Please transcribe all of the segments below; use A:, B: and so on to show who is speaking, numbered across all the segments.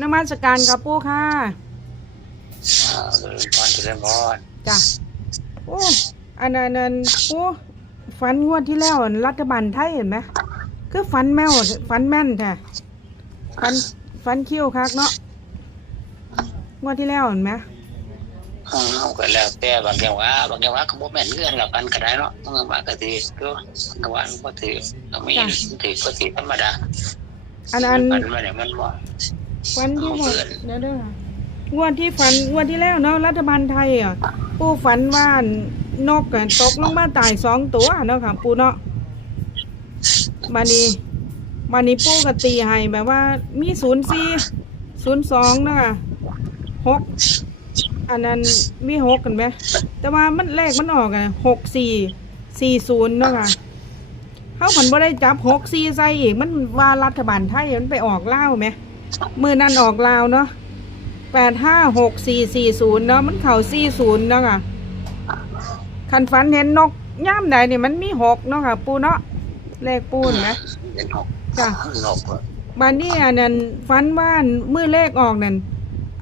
A: นมัสการกับปู่ค่ะ
B: อ่าเออพรเจริญพร
A: จ้ะโอ้อันนั้นอันนั้นปู่ฝันงวดที่แล้วอันรัฐบาลไทยเห็นไหมคือฝันแมวฝันแม่นแท้ฝันฝันคิ้วคักเนาะงวดที่แล้วเห็นไหม
B: อืมเอาก็แล้วแต่บางอย่างว่าบางอย่างว่าก็บ่แม่นเงื่อนละกันก็ได้เนาะบางอย่างว่าก็ถือก็บางอย่างว่าก็ถือก็มีถือก็ถือธรรมดา
A: อันอัน
B: มันมันเนี่ยมันบ่
A: ฝันที่หมด
B: เอาเกิน
A: เดี๋ยวเด้อค่ะงวดที่ฝันงวดที่แล้วเนาะรัฐบาลไทยอะปู่ฝันว่านกอะตกลงมาตายสองตัวเนาะค่ะปู่เนาะมานี้มานี้ปู่ก็ตีให้แบบว่า มีศูนย์สี่ศูนย์สองนะคะหกอันนั้นมีหกกันไหมแต่ว่ามันเลขมันออกอะหกสี่สี่ศูนย์เนาะค่ะเขาผันบ่ได้จับหกสี่ใส่อีกมันว่ารัฐบาลไทยมันไปออกเล่าวไหม มือนั่นออกลาวเนาะแปดห้าหกสี่สี่ศูนย์เนาะมันเข่าสี่ศูนย์เนาะค่ะคันฝันเห็นนกย่ามใดนี่มันมีหกเนาะค่ะ ปูเนาะเลขปูนไหม
B: เป็นนก
A: จ้ะ
B: นก
A: บานนี้อันนั้นฟันว่านมือเลขออกนั่น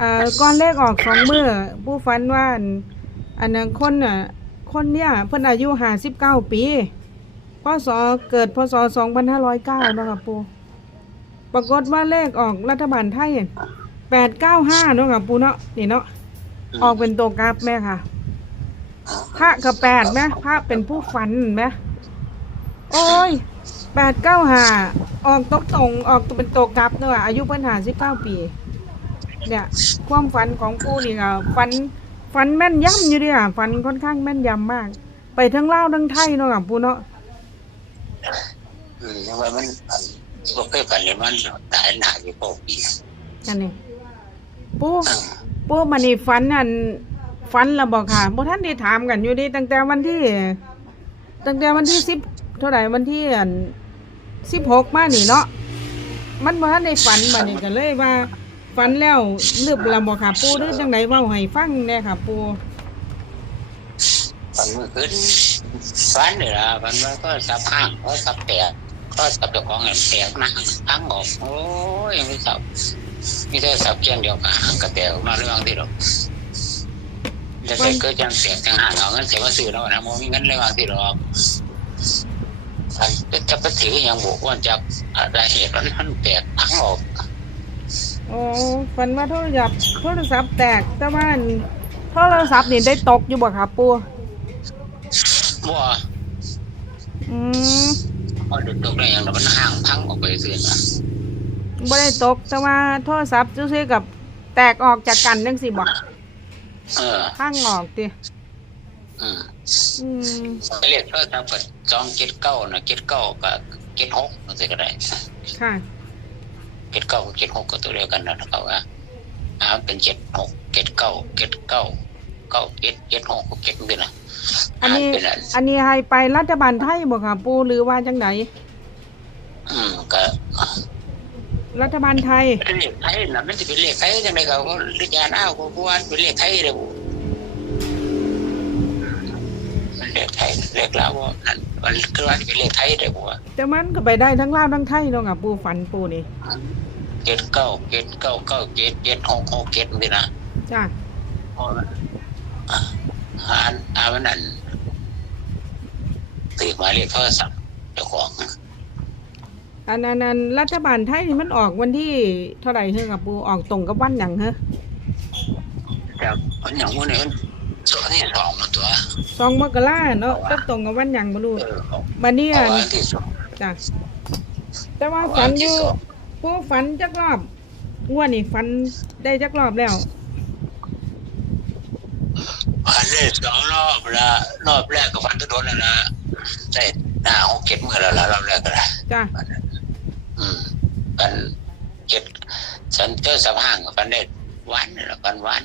A: อ่าก้อนเลขออกสองมือผู้ฟันว่าอันอันนั้นคนน่ะคนเนี้ยเพิ่นอายุห้าสิบเก้าปีพศเกิดพศสองพันห้าร้อยเก้าเนาะค่ะปู ปรากฏว่าเลขออกรัฐบาลไทยแปดเก้าห้าเนาะค่ะปูเนาะนี่เนาะออกเป็นตัวกราฟแม่ค่ะพระกับแปดไหมพระเป็นผู้ฝันไหมโอ้ยแปดเก้าหาออกตรงตรงๆออกเป็นตัวกลับเนอะอายุปัญหาสิบเก้าปี เนี่ย ความฝันของปู่นี่ก็ฝันฝันแม่นยำอยู่เดิอะฝันค่อนข้างแม่นยำมาก ไปทั้งลาวทั้งไทยเนาะค่ะปู่เนาะ
B: อืมยังว่ามัน บ่เคยฝันเลยมันตายหนาอยู่ปกปี
A: นั่นนี่ปู่
B: อืม
A: ปู่มันนี่ฝันอันฝันและบอกค่ะบ่ท่านได้ถามกันอยู่ดิตั้งแต่วันที่ ตั้งแต่วันที่สิบเท่าไหร่วันที่อันสิบหกมานี่เนาะมันบ่ทันได้ฝันบัดนี้ก็เลยว่า ฝันแล้วลืบละบ่ค่ะปูหรือจังไดเว้าให้ฟังแหน่ค่ะ ปู
B: ฝันเมื่อคืนฝันนี่ล่ะฝันว่าก็สับห้างก็สับแตก ก็สับเจ้าของเงินแตกนะทั้งออกโอ้ยไม่สับมีแต่สับเพียงเดียวกันก็แตกออกมาเรื่องที่หรอกจะใส่เกิดจังแตกจังห่างเอาเงินเสียมาซื้อแล้วนะโมมีเงินเลยบางที่หรอกจะไปถืออย่างบอกว่าจะอะไรเหตุมันมันแตกทั้งออก
A: อ๋อฝันว่าโทรศัพท์โทรศัพท์แตกแต่ว่าอันโทรศัพท์นี่ได้ตกอยู่บ่ค่ะปู
B: ว่า
A: อืม
B: พอดึกตกได้อย่างเรามันห่างพังออกไปซื้อนะ
A: บ่ได้ตกแต่ว่าโทรศัพท์ซื่อๆกับแตกออกจากกันจังซี่บ่
B: เออ
A: ข้างออกติ
B: อืม
A: อืม
B: เรียกก็ทำเปิดจองเก็ดเก้านะเก็ดเก้ากับเก็ดหกนั่นสิก็ได้
A: ค่ะ
B: เก็ดเก้ากับเก็ดหกก็ตัวเดียวกันนะเขาว่าอ่ามันเป็นเจ็ดหกเก็ดเก้าเก็ดเก้า เก้าเก็ดเก็ดหกก็เก็ดนี่นะ
A: อันนี้
B: เป็นอัน
A: อันนี้ให้ไปรัฐบาลไทยบ่ค่ะปูหรือว่าจังได
B: อืมก็
A: รัฐบาลไทย
B: เป็นเลขไทยนะมันจะเป็นเลขไทยจังไดเขาก็เรียกยานอ้าวก็ผู้ว่าเป็นเลขไทยเลยมันเลขไทยเลขลาวว่าอันมันคือว่าเป็นเลขไทยเลยบัว
A: แต่มันก็ไปได้ทั้งลาวทั้งไทยเนาะค่ะปูฝันปูนี่
B: เก็ดเก้าเก็ดเก้าเก้าเก็ดเก็ดหกหกเก็ดนี่นะ
A: จ้ะ
B: เพราะ มันอ่าอ่านอ่านมันนั่นตื่นมาเรียกโทรศัพท์เจ้าของ
A: อันนั้นอันรัฐบาลไทยนี่มันออกวันที่เท่าไหร่เฮ้อค่ะปูออกตรงกับวันหยังเฮ้อ
B: แต่มันอย่างว่าเนี่ยมันส่วนที่สองมันตัว
A: สองมกราเนาะก็ตรงกับวันหยังบ่รู้
B: เออของ
A: บัดนี้
B: ของ
A: อัน
B: อันที่สอง
A: จ้ะแต่ว่าฝันอยู่
B: สอง
A: ปูฝันจักรอบงวดนี่ฝันได้จักรอบแล้ว
B: อันนี้สองรอบละรอบแรกก็ฟันตุโดนแล้วนะใช่หน้าหกเก็ดมือแล้วละรอบแรกก็ได้
A: จ้ะ
B: อืมกันเก็ดฉันเจอสะพางกับฟันได้หวานนี่แหละฟันหวาน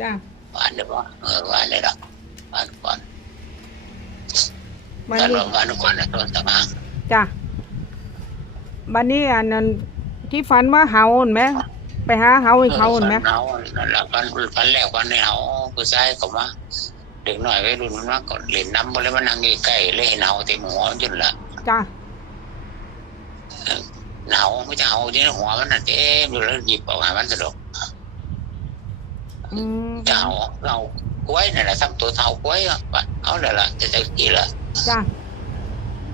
A: จ้ะ
B: หวานเดี๋ยวบ่เออหวานเลยละหวานก่อน
A: บัด
B: การ
A: นี้
B: รวมหวานก่อนนะต้นสะพาง
A: จ้ะบัดนี้อันนั้นที่ฝันว่าเห่าเห็นไหม ไปหาเห่าให้เขาเห็นไหม
B: เฮานั่นแหละฟันฟันแรกฟันในเฮาผู้ชายเขามาเด็กหน่อยไว้รุ่นมันมาก่อนเล่นน้ำบ่เลยมานั่งใกล้ๆเลยเห็นเฮาเต็มหัวจนละ
A: จ้ะ
B: หนาวไม่จะเอาที่หัวมันน่ะเต็มอยู่แล้วหยิบออกหามันสะดวก
A: อืม
B: จะเอาเรากล้วยนี่นแหละทำตัวเท่ากล้วยอะว่าเอาเลยละจะจะกี่ละ
A: จ้ะ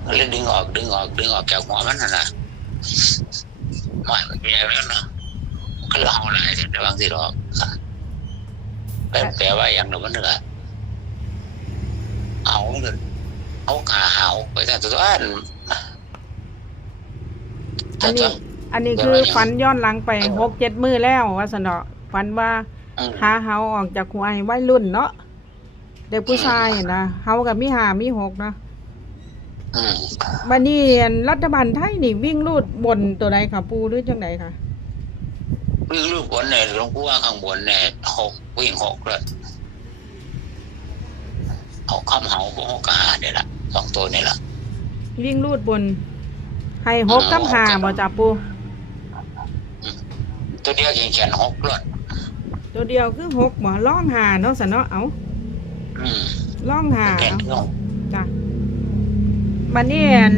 B: ก็เลยดึงออกดึงออกดึงออกจากหัวมันน่ะนะไม่มันเป็นอย่างนั้นเนาะ ก็เล่าอะไรแต่บางทีหรอกแปลแปลว่าอย่างหนึ่งมันเหนือเอาเลยเอาขาหาวไปแต่ตัวอัน
A: อันนี้ อันนี้คือฝันย้อนหลังไปหกเจ็ดมือแล้วว่าสนอฝันว่า
B: อืม
A: หาเฮาออกจากหัวไอ้วัยรุ่นเนาะเด็กผู้ชายนะเฮากับมีหามีหกเนาะ
B: อืม
A: บัดนี้อันรัฐบาลไทยนี่วิ่งลูดบนตัวใดค่ะปูหรือจังไดค่ะ
B: วิ่งลูกบนเนี่ยหลวงพ่อว่าข้างบนเนี่ยหกวิ่งหกเลยเอาคำเหาพวกหกกบหาเนี่ยละสองตัวนี่ละ
A: วิ่งลูดบนให้หกกับหาบ่จ้าปู
B: ตัวเดียวยิงแขนหกเลย
A: ตัวเดียวคือหกบ่ล่องหาเนาะสนอเอา
B: อืม
A: ล่องหา
B: แขน
A: เอา
B: ลง
A: จ้ะบัดนี้อัน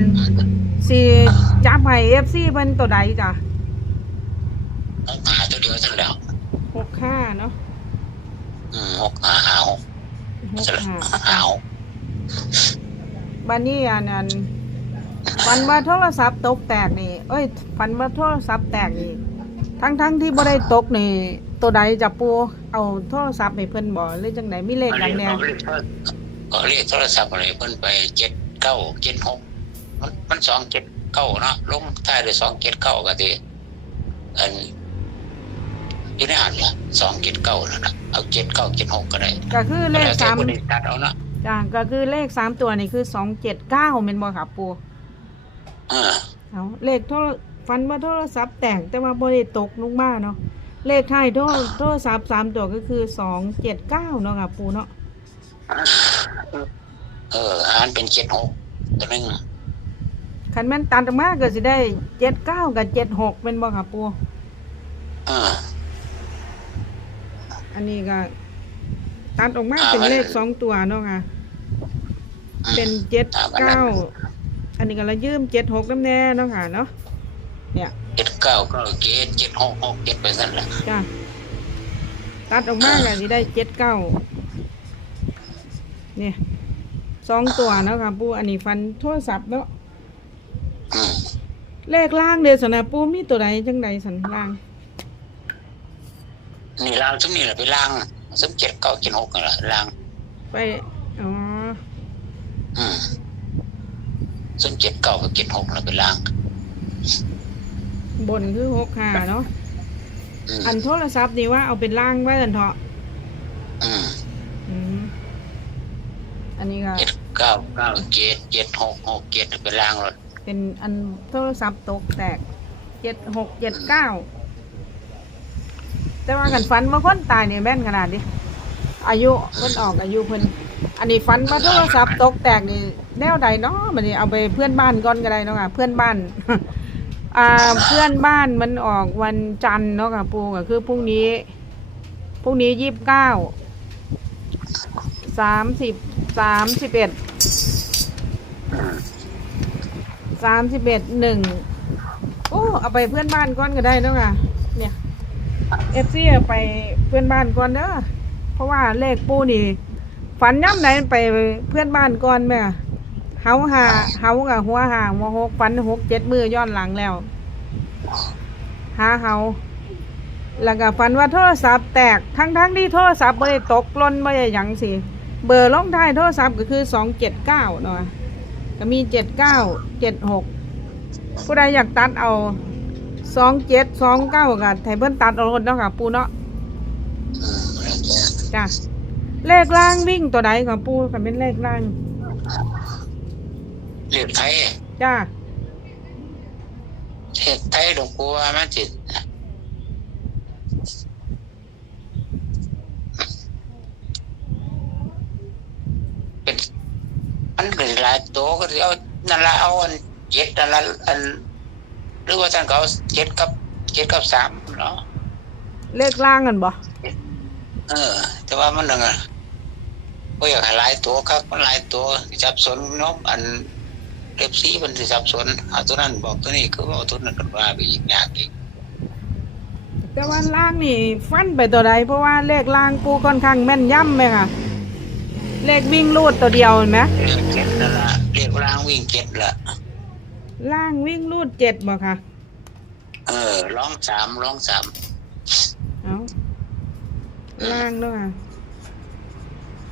A: สิจับให้ FC เพิ่นตัวใดจ้ะ
B: หกหาตัวเดียวทั้งเดียว
A: หกห้าเนาะ
B: อืมหกหาหาหก
A: หก
B: จะ
A: ห้า
B: หาหก
A: บัดนี้อันอันฝันว่าโทรศัพท์ตกแตกนี่ เอ้ยฝันว่าโทรศัพท์แตกนี่ทั้งทั้งๆที่บ่ได้ตกนี่ ตัวใดจะปูเอาโทรศัพท์ให้เพิ่นบ่หรือจังไดมีเลขหยังแหน่
B: ก็เรียกโทรศัพท์อะไรเพิ่นไปเจ็ดเก้าเจ็ดหกมันมันสองเจ็ดเก้าเนาะลงท้ายด้วยสองเจ็ดเก้าก็ดีอัน อยู่ในอ่านเนี่ยสองเจ็ดเก้าแล้วนะเอาเจ็ดเก้าเจ็ดหกก็ได้
A: ก็คือเลข
B: แล้วแต่
A: สาม
B: คนที่ตัดเอาเนาะ
A: จ้ะก็คือเลขสามตัวนี่คือสองเจ็ดเก้าแม่นบ่ครับปู
B: เออ
A: เอาเลขโทรฝันว่าโทรศัพท์แตกแต่ว่าบ่ได้ตกลงมาเนาะเลขท้ายโทรโทรศัพท์สามตัวก็คือสองเจ็ดเก้าเนาะครับปูเนาะ
B: เอออ่านเป็นเจ็ดหกตัวหนึง
A: คันแม่นตัดออกมาก็สิได้เจ็ดเก้ากับเจ็ดหกเป็นบ่ครับปู
B: เออ
A: อันนี้ก็ ตัดออกมา
B: อ่า
A: เป็น
B: มัน
A: เลขสองตัวเนาะค่ะ
B: อืม
A: เป็นเจ็ด
B: อ่ามัน
A: เก้าอันนี้ก็ละยืมเจ็ดหกน้ำแน่เนาะค่ะเนาะเนี่ย
B: เจ็ดเก้าก็เจ็ดเจ็ดหกหกเจ็ดไปสั่นละ
A: จ้ะตัดออกมาก็สิได้เจ็ดเก้าเนี่ยสองตัวเนาะค่ะปูอันนี้ฟันโทรศัพท์เนาะ
B: อืม
A: เลขล่างเดียวสนะปูมีตัวใดจังใดสันล่าง
B: นี่ล่างซุ้มนี่แหละไปล่างซุ้มเจ็ดเก้าเจ็ดหกนั่นแหละล่าง
A: ไป อ๋อ
B: อืมซุ้มเจ็ดเก้ากับเจ็ดหกนั่นไปล่าง
A: บนคือหกห้าเนาะ
B: อืม
A: อันโทรศัพท์นี่ว่าเอาเป็นล่างไว้กันเถอะ
B: อืม
A: อืมอันนี้ก็
B: เจ็ดเก้าเก้าเจ็ดเจ็ดหกหกเจ็ดไปล่างรถ
A: เป็นอันโทรศัพท์ตกแตกเจ็ดหกเจ็ดเก้า แต่ว่ากันฟันว่าคนตายเนี่ยแม่นขนาดนี้อายุเพิ่นออกอายุเพิ่นอันนี้ฟันมาโทรศัพท์ตกแตกนี่แนวใดเนาะมันนี่เอาไปเพื่อนบ้านก่อนก็ได้เนาะค่ะเพื่อนบ้านอ่าเพื่อนบ้านมันออกวันจันทร์เนาะค่ะปูก็คือพรุ่งนี้พรุ่งนี้ยี่สิบเก้าสามสิบสามสิบเอ็ดสามสิบเอ็ดหนึ่งโอ้เอาไปเพื่อนบ้านก่อนก็ได้เนาะค่ะ เอฟซีไปเพื่อนบ้านก่อนเด้อเพราะว่าเลขปูนี่ ฝันย่ำไหนไปเพื่อนบ้านก่อนแม่เฮาหาเฮากับหัวหางหัวหกฝันหกเจ็ดมือย้อนหลังแล้วหาเฮาแล้วก็ฝันว่าโทรศัพท์แตกทั้งทั้งๆที่โทรศัพท์ไม่ได้ตกหล่นไม่ได้หยังสิเบอร์ลงท้ายโทรศัพท์ก็คือสองเจ็ดเก้าเนาะก็มีเจ็ดเก้าเจ็ดหกผู้ใดอยากตัดเอา สองเจ็ดสองเก้ากับไทเบิ้ลตัดเอารถเนาะค่ะ ปูเนาะ
B: อืมแล้วแต่
A: จ้ะเลขล่างวิ่งตัวใดของปูกันเป็นเลขล่าง
B: เรียกไทย
A: จ้า
B: เทศไทยหลวงปู่ว่ามันจิตเป็นมันเป็นหลายตัวก็เอานั่นละเอาอันเจ็ดนั่นละอันห รือว่าท่านเขาเจ็ดกับเจ็ดกับสามเนาะ
A: เลขล่างกันบ่
B: เออ แต่ว่ามันนึงอะก็อยากให้หลายตัวครับมันหลายตัวจับสนเนกอันเอฟซีมันสิสับสนเอาตัวนั้นบอกตัวนี้คือว่าเอาตัวนั้นกันว่าไปอีกอย่างอีก
A: แต่ว่าล่างนี่ฟันไปตัวใดเพราะว่าเลขล่างปูค่อนข้างแม่นย่ำไหมค่ะ เลขวิ่งรูดตัวเดียวเห็นไหม
B: เรียกเจ็ดนั่นละเรียกร่างวิ่งเจ็ดละ
A: ล่างวิ่งรูดเจ็ดบ่ค่ะ
B: เออร้องสามร้องสาม
A: เอาล่างเนาะค่ะ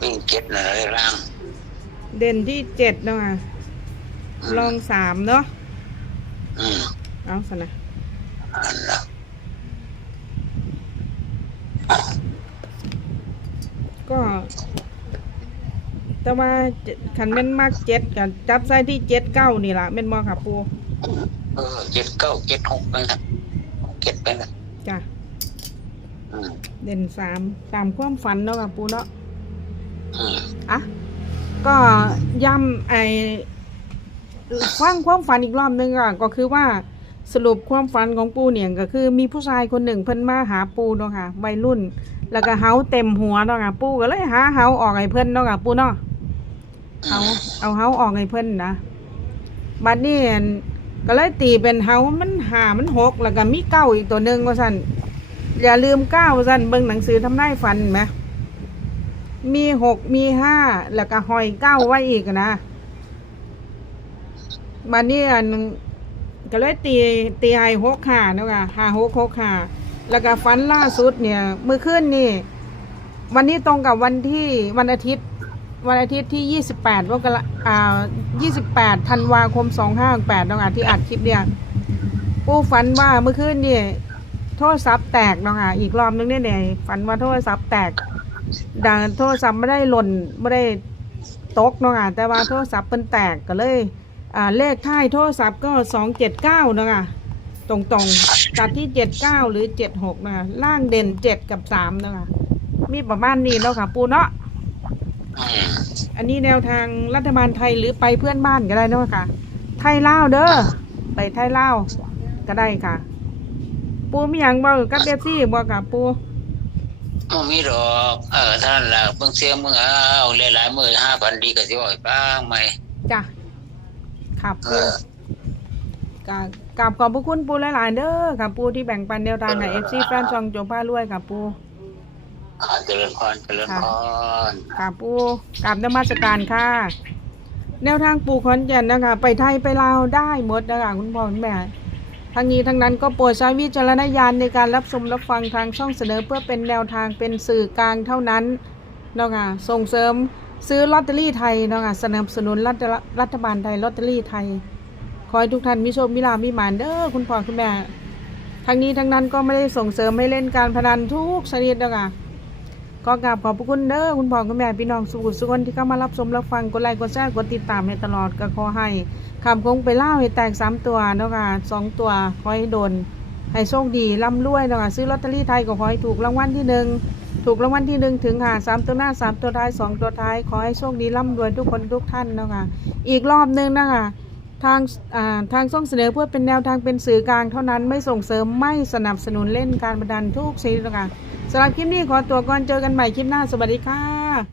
B: วิ่งเจ็ดน่ะเลยร่าง
A: เด่นที่เจ็ดเนาะค่ะ
B: ม
A: ลองสามเนาะ
B: อืม
A: เอาสนะ
B: อันละ
A: ก็ แต่ว่าขันแม่นมากเจ็ดกันจับใส่ที่เจ็ดเก้านี่ล่ะแม่นบ่ค่ะปู
B: เออเจ็ดเก้าเจ็ดหกไปนะเจ็ดไปนะ
A: จ้ะ
B: อืม
A: เด่นสามตามความฝันเนาะค่ะปูเนาะ
B: อืม
A: อะก็ย้ำไอ้ฟังความฝันอีกรอบนึงอะก็คือว่าสรุปความฝันของปูเนี่ยก็คือมีผู้ชายคนหนึ่งเพิ่นมาหาปูเนาะค่ะวัยรุ่น แล้วก็เฮาเต็มหัวเนาะค่ะปูก็เลยหาเฮาออกให้เพิ่นเนาะค่ะปูเนาะ เฮาเอาเฮาออกให้เพิ่นนะบัดนี้อันก็เลยตีเป็นเฮามันหามันหกแล้วก็มีเก้าอีกตัวหนึ่งว่าซั่นอย่าลืมเก้าว่าซั่นเบิ่งหนังสือทำนายฝันไหมมีหกมีห้าแล้วก็หอยเก้าไว้อีกนะบันนี้อันก็เลยตีตีให้หกขานะค่ะห้าหกหกขาแล้วก็ฟันล่าสุดเนี่ยเมื่อคืนนี่วันนี้ตรงกับวันที่วันอาทิตย์ วันอาทิตย์ที่ยี่สิบแปดมกราอ่ายี่สิบแปดธันวาคมสองห้าแปดเนาที่อัดคลิปเนี่ยผู้ฝันว่าเมื่อคืนนี่โทรศัพท์แตกนาะค่ะอีกรอบนึงเนี่ยเนี่ยฝันว่าโทรศัพท์แตกดังโทรศัพท์ไม่ได้หล่นไม่ได้ตกนาะค่ะแต่ว่าโทรศัพท์เป็นแตกก็เลยอ่าเลขท้ายโทรศัพท์ก็สองเจ็ดเก้าเนาะค่ะตรงๆตัดที่เจ็ดเก้าหรือเจ็ดหกนะคะล่างเด่นเจ็ดกับสามเนาะค่ะมีประมาณนี้แล้วค่ะ ปูเนาะ
B: อืม
A: อันนี้แนวทางรัฐบาลไทยหรือไปเพื่อนบ้านก็ได้เนาะค่ะ ไทยลาวเด้อ ไปไทยลาวก็ได้ค่ะ ปูมีอย่างบ่กับเดซี่บ่ค่ะปู
B: ไม่มีดอก เออท่านละเบิ่งเสียงมึงเอาหลายๆมือห้าพันดีก็สิว่าให้บ้างไหม
A: จ้ะครับ
B: เอ
A: ปู
B: อ
A: กราบกราบขอบพระคุณปูหลายๆเด้อค่ะปูที่แบ่งปันแนวทางในเอฟซีแฟนซองโจผ้ารวยค่ะปู
B: อาเจริญพรเจริญพร
A: ค่ะปูกราบนมัสการค่ะ แนวทางปูขอนแก่นนะคะ ไปไทยไปลาวได้หมดนะคะคุณพ่อคุณแม่ทั้งนี้ทั้งนั้นก็โปรดใช้วิจารณญาณในการรับชมรับฟังทางช่องเสนอเพื่อเป็นแนวทางเป็นสื่อกลางเท่านั้นนะค่ะส่งเสริมซื้อลอตเตอรี่ไทยนะค่ะสนับสนุนรัฐรัฐบาลไทยลอตเตอรี่ไทย ขอให้ทุกท่านมีโชคมีลามีหมานเด้อคุณพ่อคุณแม่ทั้งนี้ทั้งนั้นก็ไม่ได้ส่งเสริมให้เล่นการพนันทุกชนิดนะคะ ก็กราบขอบพระคุณเด้อคุณพ่อคุณแม่พี่น้องสุขุสุคนที่เข้ามารับชมรับฟังกดไลค์กดแชร์กดติดตามให้ตลอดก็ขอให้คำคงไปเล่าให้แตกสามตัวเนาะค่ะสองตัวขอให้โดนให้โชคดีร่ำรวยเนาะค่ะซื้อลอตเตอรี่ไทยก็ขอให้ถูกรางวัลที่หนึ่งถูกรางวัลที่หนึ่งถึงหาสามตัวหน้าสามตัวท้ายสองตัวท้าย ขอให้โชคดีร่ำรวยทุกคนทุกท่านเนาะค่ะอีกรอบหนึงนะคะทางทางส่งเสนอเพื่อเป็นแนวทางเป็นสื่อกลางเท่านั้นไม่ส่งเสริมไม่สนับสนุนเล่นการบันดาลทุกชนิดนะคะ สำหรับคลิปนี้ขอตัวก่อนเจอกันใหม่คลิปหน้าสวัสดีค่ะ